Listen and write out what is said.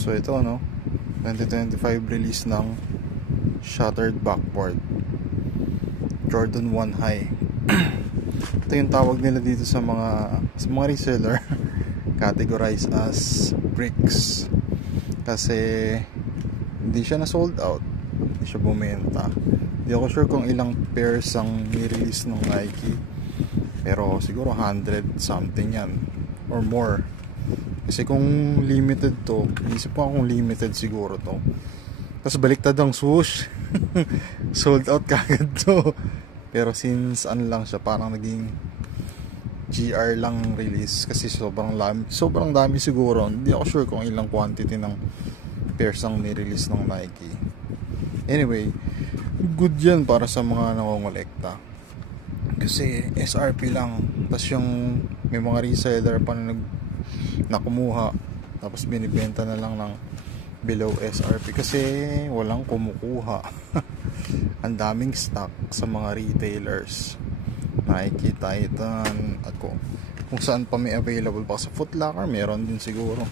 So ito, no, 2025 release ng shattered backboard Jordan 1 High. Ito yung tawag nila dito sa mga reseller. Categorized as bricks kasi hindi siya na sold out, hindi siya bumenta. Hindi ako sure kung ilang pairs ang ni-release ng Nike, pero siguro 100 something yan or more. Kasi kung limited to, isip ko kung limited siguro to. Tapos baliktad ang swoosh. Sold out kagad to. Pero since ano lang siya, parang naging GR lang release kasi sobrang dami siguro. Hindi ako sure kung ilang quantity ng pairs ang ni-release ng Nike. Anyway, good yan para sa mga nakongolekta. Kasi SRP lang. Tapos yung may mga reseller pa na kumuha, tapos binibenta na lang ng below SRP kasi walang kumukuha. Ang daming stock sa mga retailers, Nike, Titan, at kung saan pa may available. Baka sa Foot Locker meron din siguro.